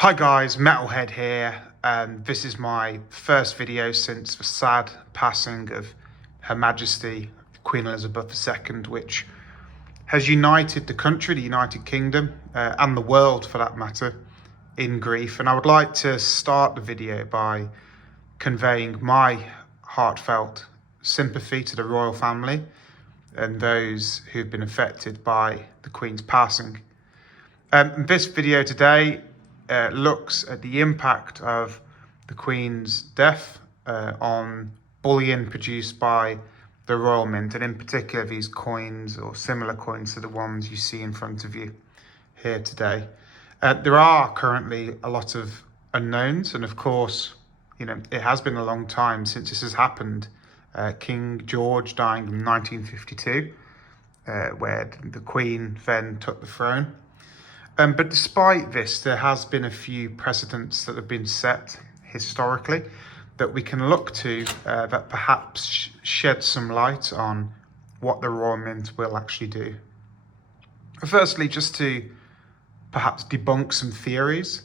Hi guys, Metalhead here. This is my first video since the sad passing of Her Majesty Queen Elizabeth II, which has united the country, the United Kingdom, and the world for that matter, in grief. And I would like to start the video by conveying my heartfelt sympathy to the royal family and those who've been affected by the Queen's passing. This video today looks at the impact of the Queen's death on bullion produced by the Royal Mint, and in particular these coins or similar coins to the ones you see in front of you here today. There are currently a lot of unknowns, and of course, it has been a long time since this has happened. King George dying in 1952, where the Queen then took the throne. But despite this, there has been a few precedents that have been set historically that we can look to that perhaps shed some light on what the Royal Mint will actually do. Firstly, just to perhaps debunk some theories.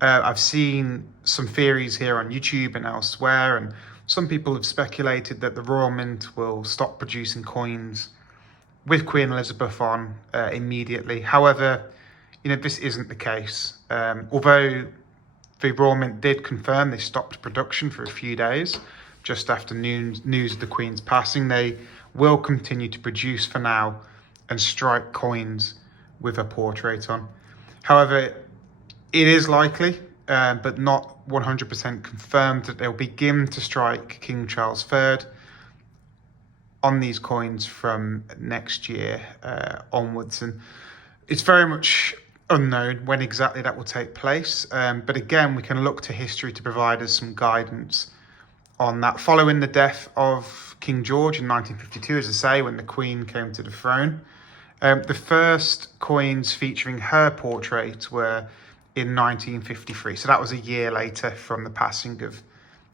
I've seen some theories here on YouTube and elsewhere, and some people have speculated that the Royal Mint will stop producing coins with Queen Elizabeth on immediately. However, this isn't the case. Although the Royal Mint did confirm they stopped production for a few days just after news of the Queen's passing, they will continue to produce for now and strike coins with her portrait on. However, it is likely, but not 100% confirmed, that they'll begin to strike King Charles III on these coins from next year onwards. And it's very much unknown when exactly that will take place. But again, we can look to history to provide us some guidance on that. Following the death of King George in 1952, as I say, when the Queen came to the throne, the first coins featuring her portrait were in 1953. So that was a year later from the passing of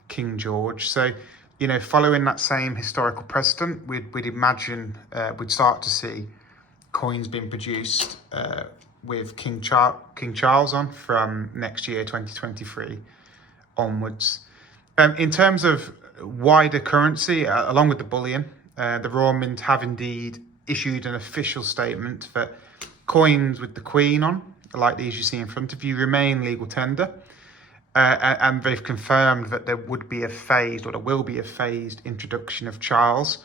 King George. So, following that same historical precedent, we'd imagine we'd start to see coins being produced with King Charles on from next year, 2023 onwards. In terms of wider currency, along with the bullion, the Royal Mint have indeed issued an official statement that coins with the Queen on, like these you see in front of you, remain legal tender. And they've confirmed that there will be a phased introduction of Charles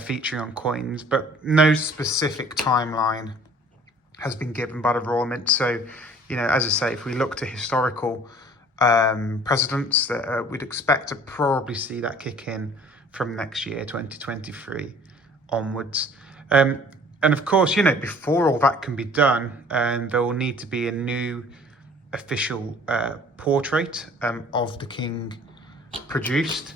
featuring on coins, but no specific timeline has been given by the Royal Mint. So, as I say, if we look to historical precedents, we'd expect to probably see that kick in from next year, 2023 onwards. And of course, before all that can be done, there will need to be a new official portrait of the King produced,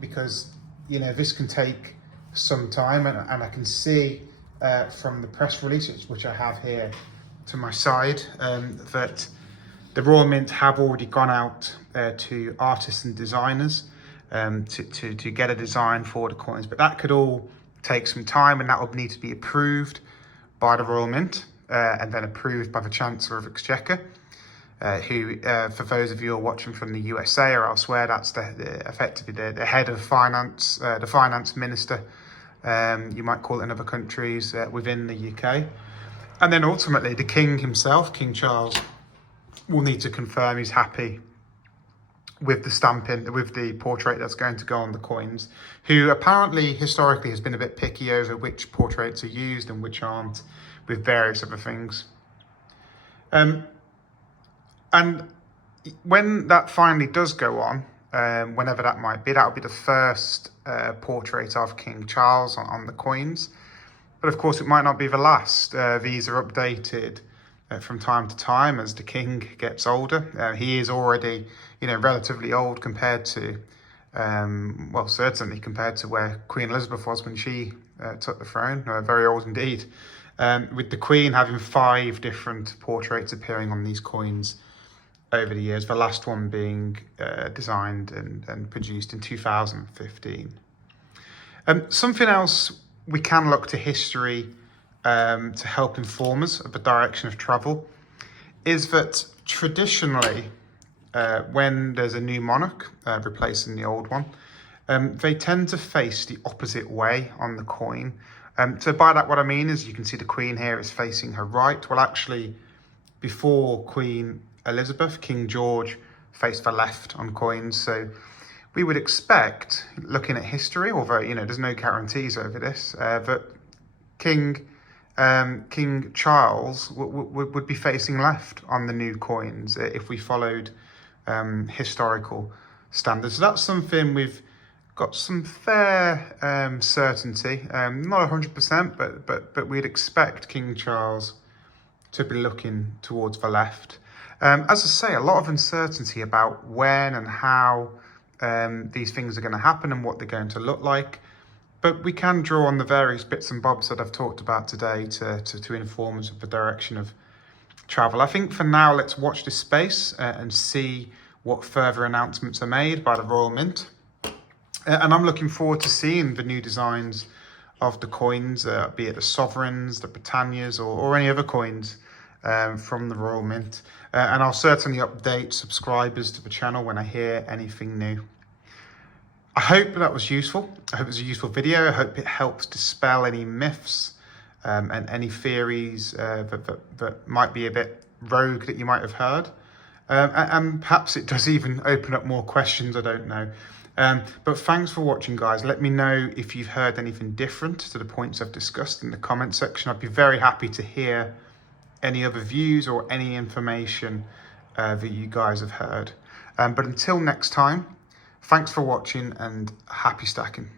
because, this can take some time, and I can see from the press release, which I have here to my side, that the Royal Mint have already gone out to artists and designers to get a design for the coins. But that could all take some time, and that would need to be approved by the Royal Mint and then approved by the Chancellor of Exchequer, who, for those of you who are watching from the USA or elsewhere, that's effectively the head of finance, the finance minister. You might call it in other countries within the UK. And then ultimately the King himself, King Charles, will need to confirm he's happy with the stamping, with the portrait that's going to go on the coins, who apparently historically has been a bit picky over which portraits are used and which aren't, with various other things. And when that finally does go on, whenever that might be, that'll be the first portrait of King Charles on the coins. But of course, it might not be the last. These are updated from time to time as the King gets older. He is already, relatively old compared to, certainly compared to where Queen Elizabeth was when she took the throne. Very old indeed. With the Queen having 5 different portraits appearing on these coins over the years, the last one being designed and produced in 2015. Something else we can look to history to help inform us of the direction of travel is that traditionally, when there's a new monarch replacing the old one, they tend to face the opposite way on the coin. So by that, what I mean is you can see the Queen here is facing her right. Well, actually, before Queen Elizabeth, King George faced the left on coins. So we would expect, looking at history, although, you know, there's no guarantees over this, that King Charles would be facing left on the new coins if we followed historical standards. So that's something we've got some fair certainty, not 100%, but we'd expect King Charles to be looking towards the left. As I say, a lot of uncertainty about when and how these things are going to happen and what they're going to look like. But we can draw on the various bits and bobs that I've talked about today to inform us of the direction of travel. I think for now, let's watch this space and see what further announcements are made by the Royal Mint. And I'm looking forward to seeing the new designs of the coins, be it the Sovereigns, the Britannias, or any other coins from the Royal Mint. And I'll certainly update subscribers to the channel when I hear anything new. I hope that was useful. I hope it was a useful video. I hope it helps dispel any myths and any theories that might be a bit rogue that you might have heard. And perhaps it does even open up more questions, I don't know. But thanks for watching, guys. Let me know if you've heard anything different to the points I've discussed in the comment section. I'd be very happy to hear any other views or any information that you guys have heard. But until next time, thanks for watching and happy stacking.